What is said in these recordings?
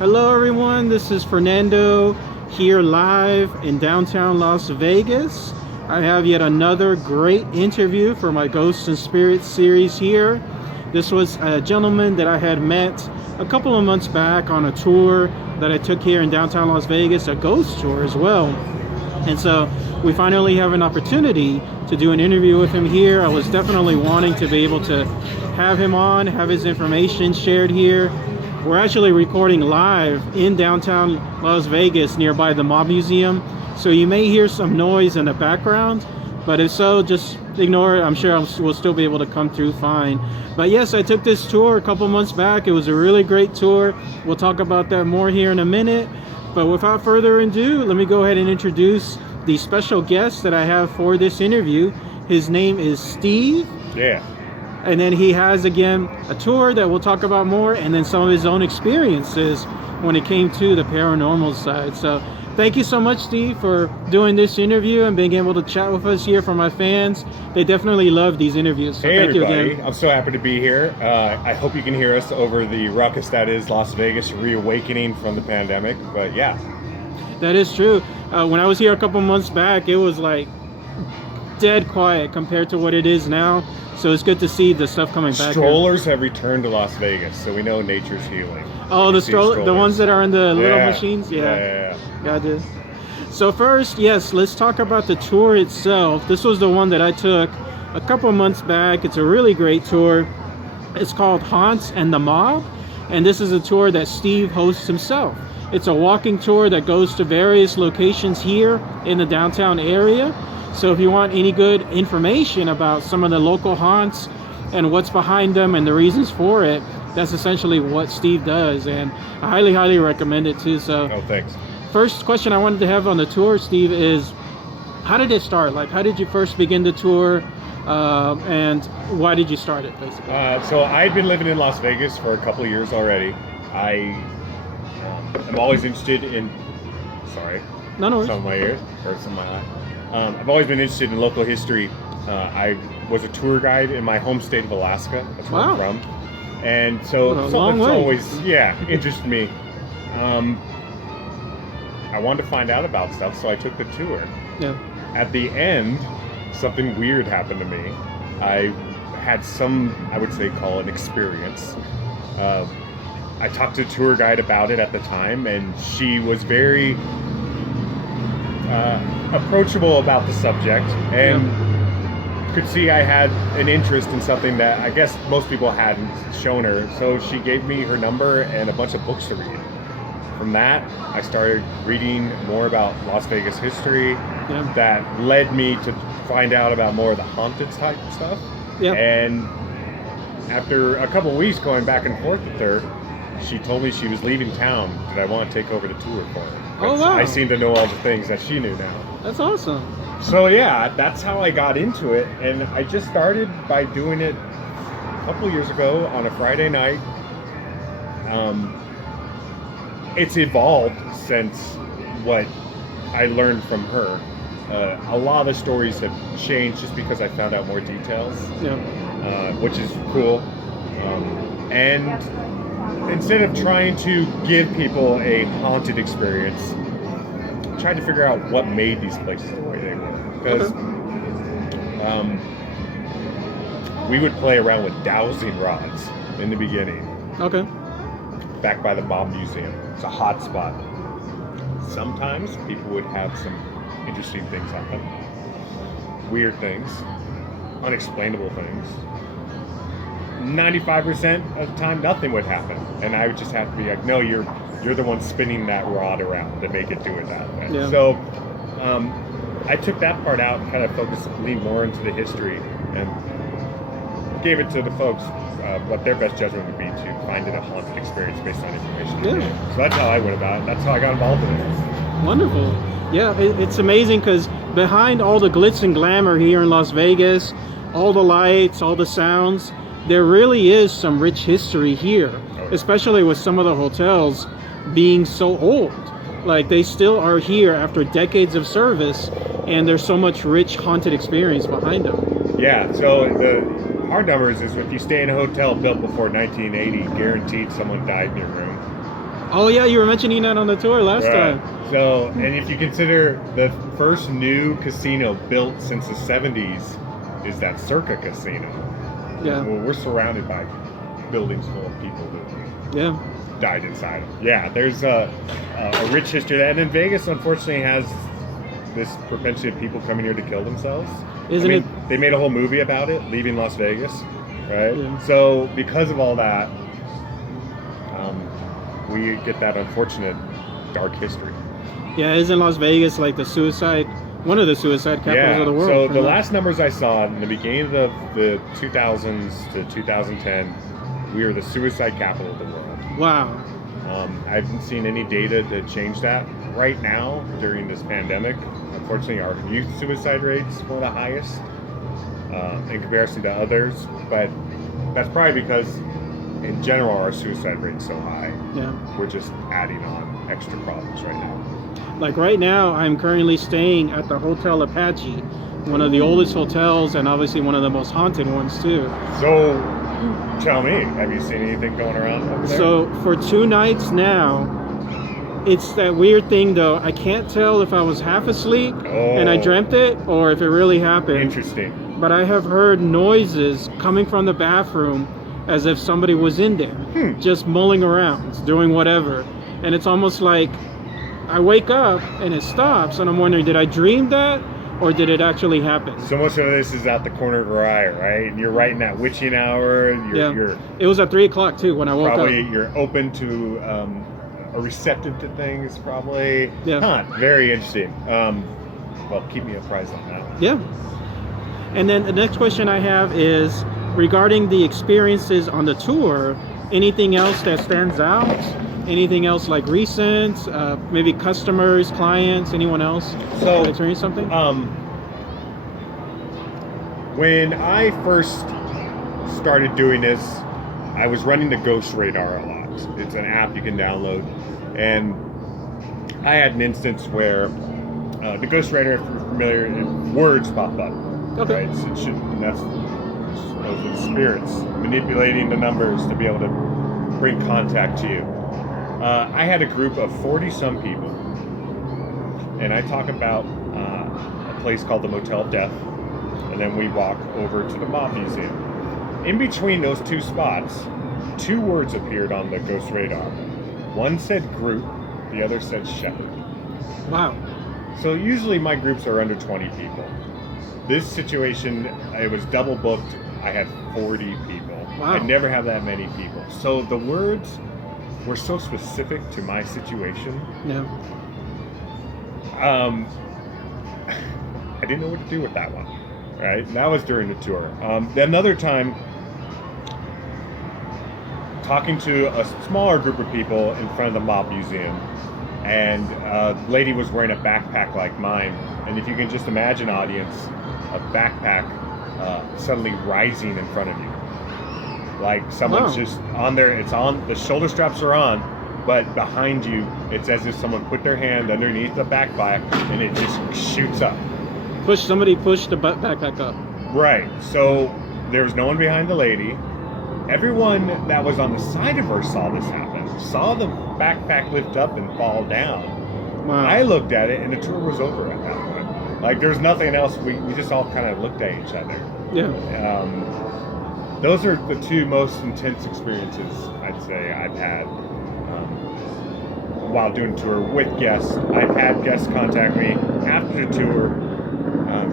Hello everyone, this is Fernando here live in downtown Las Vegas. I have yet another great interview for my Ghosts and Spirits series here. This was a gentleman that I had met a couple of months back on a tour that I took here in downtown Las Vegas, a ghost tour as well. And so we finally have an opportunity to do an interview with him here. I was definitely wanting to be able to have him on, have his information shared here. We're actually recording live in downtown Las Vegas nearby the Mob Museum. So you may hear some noise in the background, but if so, just ignore it. I'm sure we'll still be able to come through fine. But yes, I took this tour a couple months back. It was a really great tour. We'll talk about that more here in a minute. But without further ado, let me go ahead and introduce the special guest that I have for this interview. His name is Steve. Yeah. And then he has, again, a tour that we'll talk about more, and then some of his own experiences when it came to the paranormal side. So thank you so much, Steve, for doing this interview and being able to chat with us here for my fans. They definitely love these interviews. So hey, thank everybody. you again. I'm so happy to be here. I hope you can hear us over the ruckus that is Las Vegas, reawakening from the pandemic. But yeah. That is true. When I was here a couple months back, it was like dead quiet compared to what it is now. So it's good to see the stuff coming back. Strollers have returned to Las Vegas, so we know nature's healing. Oh, the ones that are in the little Yeah. machines? Yeah. Gotcha. So first, yes, let's talk about the tour itself. This was the one that I took a couple months back. It's a really great tour. It's called Haunts and the Mob, and this is a tour that Steve hosts himself. It's a walking tour that goes to various locations here in the downtown area. So if you want any good information about some of the local haunts and what's behind them and the reasons for it, that's essentially what Steve does, and I highly, highly recommend it too. So Oh, thanks. first question I wanted to have on the tour, Steve, is how did it start? Like, how did you first begin the tour, and why did you start it, basically? So I'd been living in Las Vegas for a couple of years already. I am always interested in... Sorry. No worries. Some of my ears, or some of my eye. I've always been interested in local history. I was a tour guide in my home state of Alaska. That's where I'm from. And so something that's always, interested me. I wanted to find out about stuff, so I took the tour. Yeah. At the end, something weird happened to me. I had some, I would say, call it experience. I talked to a tour guide about it at the time, and she was very approachable about the subject, and could see I had an interest in something that I guess most people hadn't shown her. So she gave me her number and a bunch of books to read. From that, I started reading more about Las Vegas history. That led me to find out about more of the haunted type stuff. And after a couple of weeks going back and forth with her, she told me she was leaving town. Did I want to take over the tour for her? Oh, wow. I seem to know all the things that she knew now. That's awesome. So yeah, that's how I got into it, and I just started by doing it a couple of years ago on a Friday night. It's evolved since what I learned from her. A lot of the stories have changed just because I found out more details, which is cool. And instead of trying to give people a haunted experience, I tried to figure out what made these places the way they were. Because we would play around with dowsing rods in the beginning. Okay. Back by the Mob Museum. It's a hot spot. Sometimes people would have some interesting things happen. Weird things. Unexplainable things. 95% of the time, nothing would happen. And I would just have to be like, no, you're the one spinning that rod around to make it do it that way. Yeah. So I took that part out and kind of focused, leaned more into the history and gave it to the folks what their best judgment would be to find it a haunted experience based on information. So that's how I went about it. That's how I got involved in it. Wonderful. Yeah, it's amazing because behind all the glitz and glamour here in Las Vegas, all the lights, all the sounds, there really is some rich history here, especially with some of the hotels being so old. Like, they still are here after decades of service, and there's so much rich haunted experience behind them. Yeah, so the hard numbers is if you stay in a hotel built before 1980, guaranteed someone died in your room. Oh yeah, you were mentioning that on the tour last time. So, and if you consider the first new casino built since the 70s is that Circa casino. Yeah. Well, we're surrounded by buildings full of people who Yeah. died inside. Yeah, there's a rich history of that. And then Vegas, unfortunately, has this propensity of people coming here to kill themselves. Isn't it? They made a whole movie about it, Leaving Las Vegas, right? Yeah. So because of all that, we get that unfortunate dark history. Yeah, isn't Las Vegas like one of the suicide capitals of the world? So the last numbers I saw in the beginning of the 2000s to 2010, we were the suicide capital of the world. Wow. I haven't seen any data to change that. Right now, during this pandemic, unfortunately, our youth suicide rate is one of the highest in comparison to others. But that's probably because, in general, our suicide rate is so high. Yeah. We're just adding on extra problems right now. Like right now, I'm currently staying at the Hotel Apache, one of the oldest hotels and obviously one of the most haunted ones too. So, tell me, have you seen anything going around over there? So for 2 nights now, it's that weird thing though. I can't tell if I was half asleep and I dreamt it or if it really happened. Interesting. But I have heard noises coming from the bathroom as if somebody was in there, just mulling around, doing whatever. And it's almost like I wake up and it stops and I'm wondering, did I dream that or did it actually happen? So much of this is out the corner of your eye, right? And you're right in that witching hour. You're it was at 3 o'clock too when I woke probably up. You're open to or receptive to things, probably. Yeah. Very interesting. Well, keep me apprised on that. Yeah. And then the next question I have is regarding the experiences on the tour. Anything else that stands out? Anything else like recent? Maybe customers, clients, anyone else experience something? When I first started doing this, I was running the Ghost Radar a lot. It's an app you can download, and I had an instance where the Ghost Radar, if you're familiar, words pop up. Okay. Right? So that's those are the spirits manipulating the numbers to be able to bring contact to you. I had a group of 40-some people, and I talk about a place called the Motel of Death, and then we walk over to the Mob Museum. In between those 2 spots, 2 words appeared on the Ghost Radar. One said group, the other said shepherd. Wow. So usually my groups are under 20 people. This situation, it was double booked. I had 40 people. Wow. I never have that many people. So the words were so specific to my situation. Yeah. I didn't know what to do with that one. Right? And that was during the tour. Another time, talking to a smaller group of people in front of the Mob Museum, and a lady was wearing a backpack like mine. And if you can just imagine, audience, a backpack suddenly rising in front of you. Like someone's just on there, it's on, the shoulder straps are on, but behind you, it's as if someone put their hand underneath the backpack and it just shoots up. Somebody pushed the backpack up. Right, so there was no one behind the lady. Everyone that was on the side of her saw this happen, saw the backpack lift up and fall down. Wow. I looked at it and the tour was over at that point. Like there's nothing else, we just all kind of looked at each other. Yeah. Those are the 2 most intense experiences I'd say I've had while doing tour with guests. I've had guests contact me after the tour,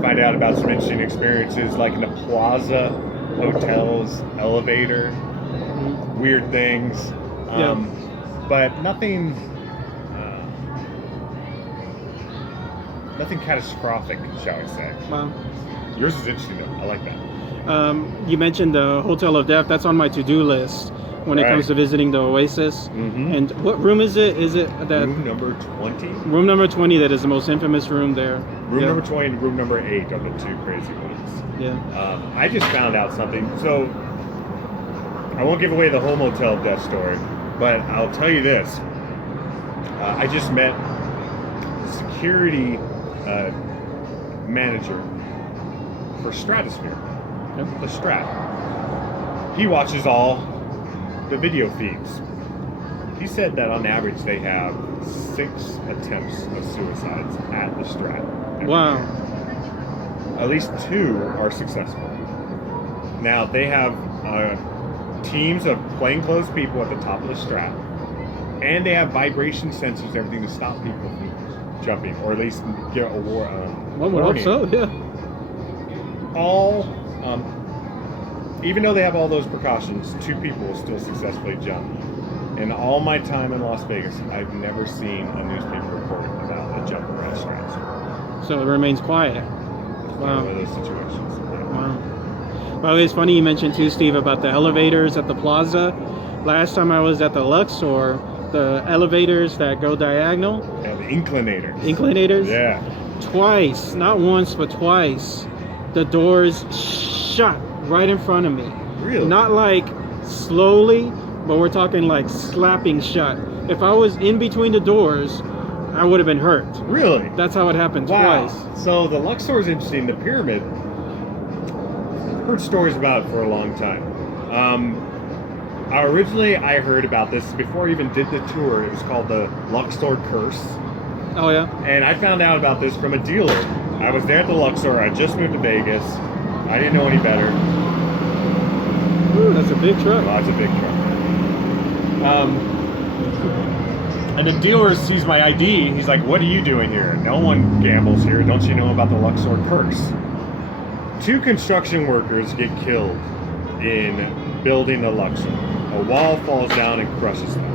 find out about some interesting experiences, like in the Plaza Hotel's elevator, weird things, but nothing catastrophic, shall we say. Wow. Yours is interesting though. I like that. You mentioned the Hotel of Death. That's on my to-do list when it comes to visiting the Oasis. Mm-hmm. And what room is it? Is it that room number 20? Room number 20, that is the most infamous room there. Room number 20 and room number 8 are the 2 crazy ones. Yeah. I just found out something. So I won't give away the whole Motel of Death story, but I'll tell you this. I just met the security manager for Stratosphere. The Strat. He watches all the video feeds. he said that on average they have 6 attempts of suicides at the Strat. Wow. At least 2 are successful. Now they have teams of plainclothes people at the top of the Strat, and they have vibration sensors and everything to stop people from jumping, or at least get a One would hope so, yeah. All, even though they have all those precautions, 2 people will still successfully jump. In all my time in Las Vegas, I've never seen a newspaper report about a jumper at Strats. So it remains quiet. Wow. One of those situations. Yeah. Wow. By the way, it's funny you mentioned too, Steve, about the elevators at the plaza. Last time I was at the Luxor, the elevators that go diagonal. Yeah, the inclinators. Inclinators? Yeah. Twice, not once, but twice, the doors shut right in front of me. Really? Not like slowly, but we're talking like slapping shut. If I was in between the doors, I would have been hurt. Really? That's how it happened Wow. twice. So the Luxor is interesting. The pyramid, I've heard stories about it for a long time. Originally, I heard about this before I even did the tour. It was called the Luxor Curse. Oh yeah? And I found out about this from a dealer. I was there at the Luxor. I just moved to Vegas. I didn't know any better. Ooh, that's a big truck. Well, it's a big truck. And the dealer sees my ID. He's like, "What are you doing here? No one gambles here. Don't you know about the Luxor Curse?" 2 construction workers get killed in building the Luxor. A wall falls down and crushes them.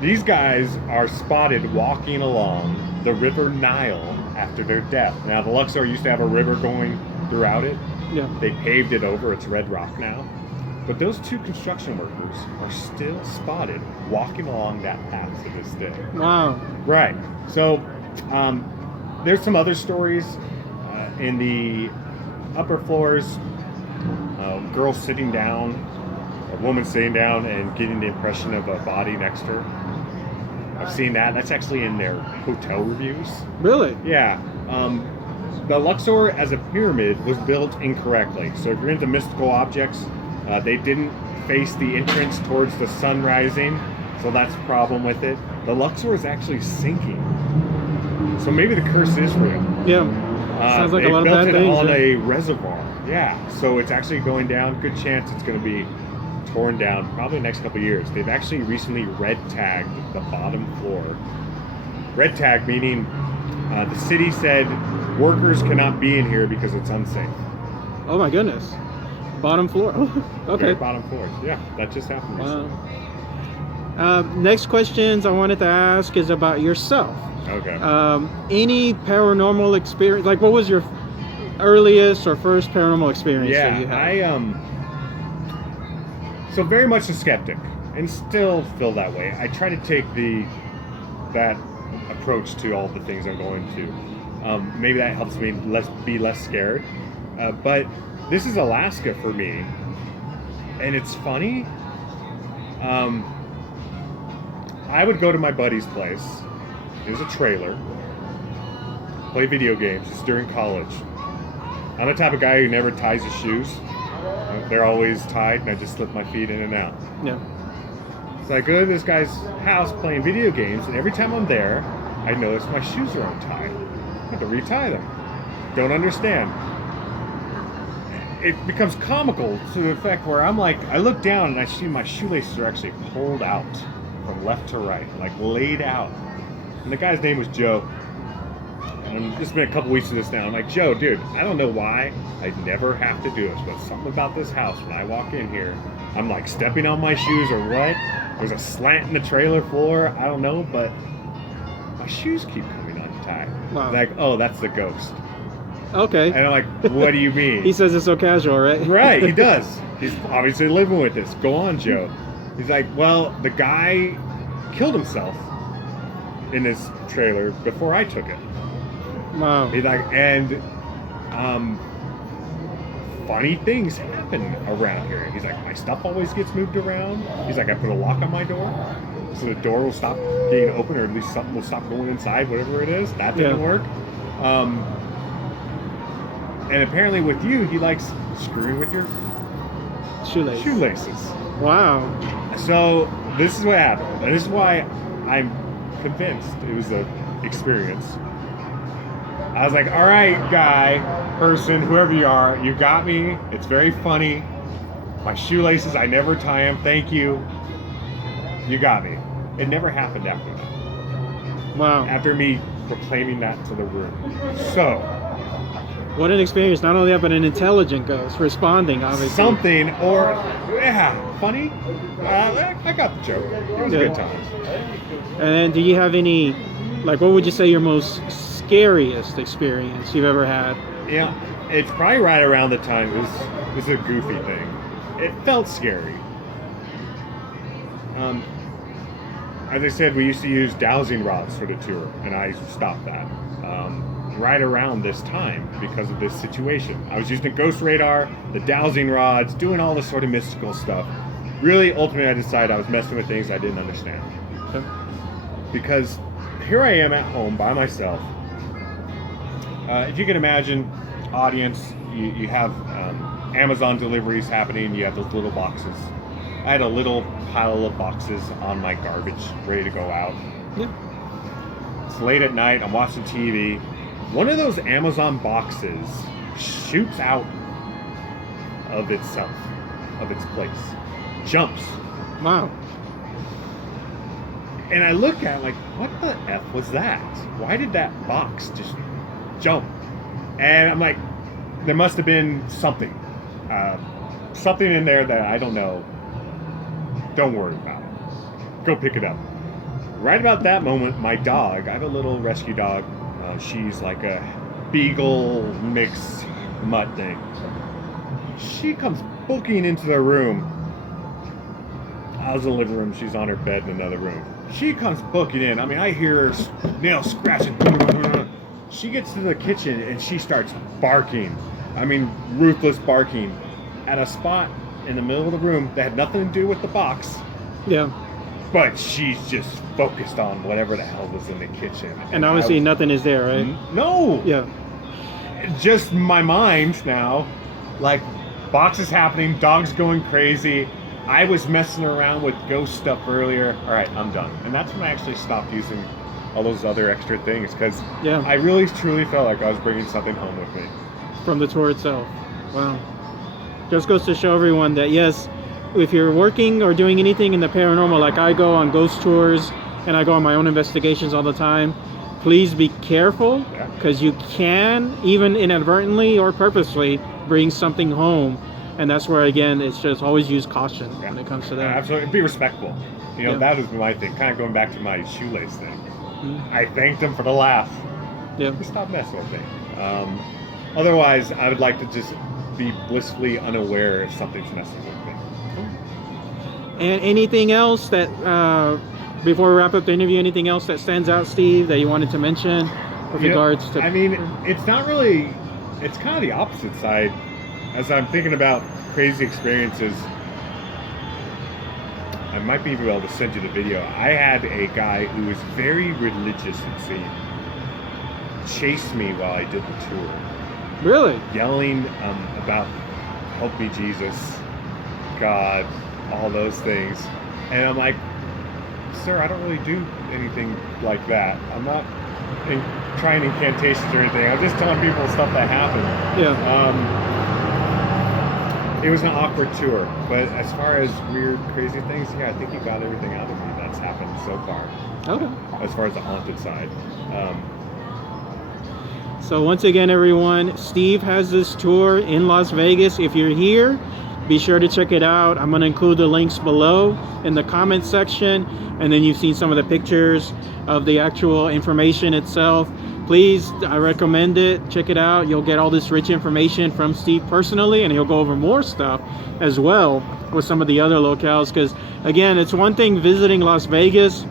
These guys are spotted walking along the River Nile after their death. Now, the Luxor used to have a river going throughout it. Yeah. They paved it over. It's red rock now. But those 2 construction workers are still spotted walking along that path to this day. Wow. Right. So, there's some other stories in the upper floors. Girl sitting down, a woman sitting down and getting the impression of a body next to her. I've seen that. That's actually in their hotel reviews. Really? Yeah. The Luxor as a pyramid was built incorrectly. So if you're into mystical objects, they didn't face the entrance towards the sun rising. So that's the problem with it. The Luxor is actually sinking. So maybe the curse is real. Yeah. Sounds like a lot of bad things. They things. built it on Yeah. a reservoir. Yeah. So it's actually going down. Good chance it's going to be torn down probably the next couple of years. They've actually recently red tagged the bottom floor. Red tag meaning the city said workers cannot be in here because it's unsafe. Oh my goodness. Bottom floor. Okay. Yeah, bottom floors. Yeah, that just happened recently. Wow. Next questions I wanted to ask is about yourself. Okay. Any paranormal experience? Like, what was your earliest or first paranormal experience that you had? So very much a skeptic, and still feel that way. I try to take that approach to all the things I'm going to. Maybe that helps me be less scared. But this is Alaska for me, and it's funny. I would go to my buddy's place. It was a trailer. Play video games. It's during college. I'm the type of guy who never ties his shoes. They're always tied, and I just slip my feet in and out. Yeah. So I go to this guy's house playing video games, and every time I'm there, I notice my shoes are untied. I have to retie them. Don't understand. It becomes comical to the effect where I'm like, I look down and I see my shoelaces are actually pulled out from left to right, like laid out. And the guy's name was Joe. And it's been a couple weeks to this now. I'm like, Joe, dude, I don't know why I never have to do this, but something about this house, when I walk in here, I'm like stepping on my shoes or what? There's a slant in the trailer floor. I don't know, but my shoes keep coming untied. Wow. Like, oh, that's the ghost. Okay. And I'm like, what do you mean? He says it's so casual, right? Right, he does. He's obviously living with this. Go on, Joe. He's like, well, the guy killed himself in this trailer before I took it. Wow. He's like, and funny things happen around here. He's like, my stuff always gets moved around. He's like, I put a lock on my door, so the door will stop getting open, or at least something will stop going inside, whatever it is. That didn't work. And apparently with you, he likes screwing with your Shoelace. shoelaces. Wow. So this is what happened, and this is why I'm convinced it was an experience. I was like, all right, guy, person, whoever you are, you got me. It's very funny. My shoelaces, I never tie them. Thank you. You got me. It never happened after that. Wow. After me proclaiming that to the room. So, what an experience. Not only that, but an intelligent ghost responding, obviously. Something, or, yeah, funny. I got the joke. It was a good time. And then do you have any, like, what would you say your most scariest experience you've ever had? Yeah, it's probably right around the time. This is a goofy thing. It felt scary. As I said, we used to use dowsing rods for the tour, and I stopped that right around this time because of this situation. I was using a ghost radar, the dowsing rods, doing all this sort of mystical stuff. Really, ultimately, I decided I was messing with things I didn't understand. Okay. Because here I am at home by myself. If you can imagine, audience, you have Amazon deliveries happening, you have those little boxes. I had a little pile of boxes on my garbage, ready to go out. Yeah. It's late at night, I'm watching TV. One of those Amazon boxes shoots out of itself, of its place. Jumps. Wow. And I look at it like, what the F was that? Why did that box just jump? And I'm like, there must have been something. Something in there that I don't know. Don't worry about it. Go pick it up. Right about that moment, my dog, I have a little rescue dog. She's like a beagle mix mutt thing. She comes booking into the room. I was in the living room. She's on her bed in another room. She comes booking in. I mean, I hear her nails scratching. She gets to the kitchen and she starts barking. I mean, ruthless barking at a spot in the middle of the room that had nothing to do with the box. Yeah. But she's just focused on whatever the hell was in the kitchen. And obviously nothing is there, right? No. Yeah. Just my mind now, like boxes happening, dogs going crazy. I was messing around with ghost stuff earlier. All right, I'm done. And that's when I actually stopped using all those other extra things because I really truly felt like I was bringing something home with me. From the tour itself. Wow. Just goes to show everyone that yes, if you're working or doing anything in the paranormal, like I go on ghost tours and I go on my own investigations all the time, please be careful because you can, even inadvertently or purposely, bring something home. And that's where, again, it's just always use caution when it comes to that. Absolutely. Be respectful. You know, that was my thing. Kind of going back to my shoelace thing. Mm-hmm. I thanked them for the laugh. Yeah. Just stop messing with me. Otherwise, I would like to just be blissfully unaware if something's messing with me. And anything else that, before we wrap up the interview, anything else that stands out, Steve, that you wanted to mention with regards to... I mean, it's not really... It's kind of the opposite side. As I'm thinking about crazy experiences, I might be able to send you the video. I had a guy who was very religious, it seemed, chase me while I did the tour. Really? Yelling about help me Jesus, God, all those things. And I'm like, sir, I don't really do anything like that. I'm not trying incantations or anything. I'm just telling people stuff that happened. Yeah. It was an awkward tour, but as far as weird, crazy things, yeah, I think you got everything out of me that's happened so far. Okay. As far as the haunted side. So once again, everyone, Steve has this tour in Las Vegas. If you're here, be sure to check it out. I'm going to include the links below in the comment section. And then you've seen some of the pictures of the actual information itself. Please, I recommend it. Check it out. You'll get all this rich information from Steve personally, and he'll go over more stuff as well with some of the other locales. Because, again, it's one thing visiting Las Vegas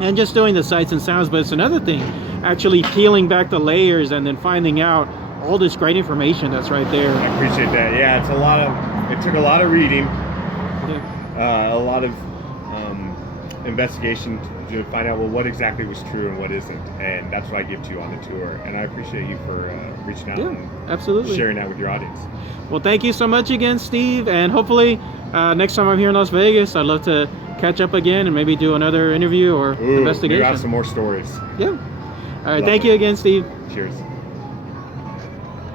and just doing the sights and sounds, but it's another thing actually peeling back the layers and then finding out all this great information that's right there. I appreciate that. Yeah, it took a lot of reading, a lot of investigation to find out, well, what exactly was true and what isn't. And that's what I give to you on the tour. And I appreciate you for reaching out and absolutely sharing that with your audience. Well, thank you so much again, Steve. And hopefully Next time I'm here in Las Vegas, I'd love to catch up again and maybe do another interview or Ooh, investigation. you have some more stories. Yeah. All right. Love Thank it. you again, Steve. Cheers.